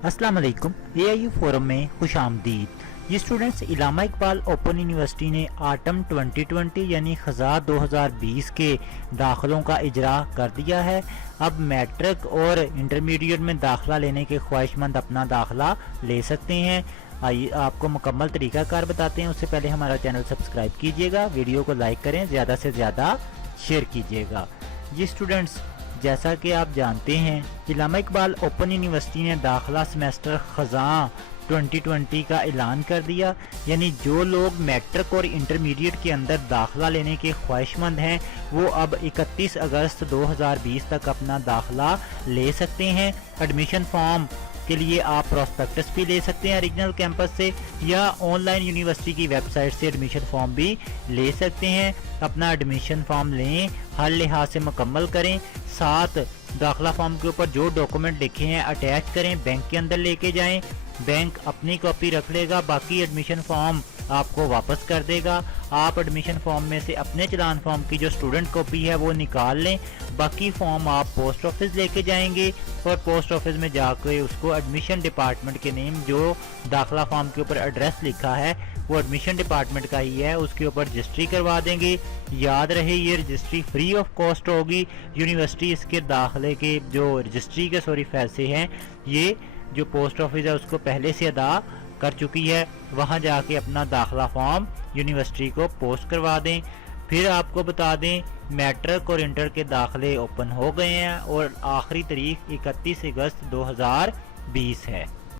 अस्सलाम वालेकुम। AIU forum में खुश आमदीद। ये स्टूडेंट्स, इलामा इकबाल ओपन यूनिवर्सिटी ने आटम 2020 यानी ख़ज़ा 2020 के दाखिलों का इजरा कर दिया है। अब मैट्रिक और इंटरमीडिएट में दाखिला लेने के ख्वाहिशमंद अपना दाखिला ले सकते हैं। आइए आपको मुकम्मल तरीक़ाकार बताते हैं। उससे पहले हमारा चैनल सब्सक्राइब कीजिएगा, वीडियो को लाइक करें, ज़्यादा से ज़्यादा शेयर कीजिएगा। ये स्टूडेंट्स, जैसा कि आप जानते हैं, इलामा इकबाल ओपन यूनिवर्सिटी ने दाखिला सेमेस्टर ख़ज़ा 2020 का ऐलान कर दिया। यानी जो लोग मैट्रिक और इंटरमीडिएट के अंदर दाखिला लेने के ख्वाहिशमंद हैं वो अब 31 अगस्त 2020 तक अपना दाखिला ले सकते हैं। एडमिशन फॉर्म के लिए आप प्रोस्पेक्टस भी ले सकते हैं ओरिजिनल कैंपस से, या ऑनलाइन यूनिवर्सिटी की वेबसाइट से एडमिशन फॉर्म भी ले सकते हैं। अपना एडमिशन फॉर्म लें, हर लिहाज से मुकम्मल करें। साथ दाखिला फॉर्म के ऊपर जो डॉक्यूमेंट लिखे हैं अटैच करें, बैंक के अंदर लेके जाएं। बैंक अपनी कॉपी रख लेगा, बाकी एडमिशन फॉर्म आपको वापस कर देगा। आप एडमिशन फॉर्म में से अपने चलान फॉर्म की जो स्टूडेंट कॉपी है वो निकाल लें। बाकी फॉर्म आप पोस्ट ऑफिस लेके जाएंगे और पोस्ट ऑफिस में जाकर उसको एडमिशन डिपार्टमेंट के नेम, जो दाखिला फॉर्म के ऊपर एड्रेस लिखा है वो एडमिशन डिपार्टमेंट का ही है, उसके ऊपर रजिस्ट्री करवा देंगे। याद रहे ये रजिस्ट्री फ्री ऑफ कॉस्ट होगी। यूनिवर्सिटी इसके दाखिले के जो रजिस्ट्री के पैसे हैं ये जो पोस्ट ऑफिस है उसको पहले से अदा कर चुकी है। वहां जाके अपना दाखिला फॉर्म यूनिवर्सिटी को पोस्ट करवा दें। फिर आपको बता दें, मैट्रिक और इंटर के दाखिले ओपन हो गए हैं और आखिरी तारीख 31 अगस्त 2020 है।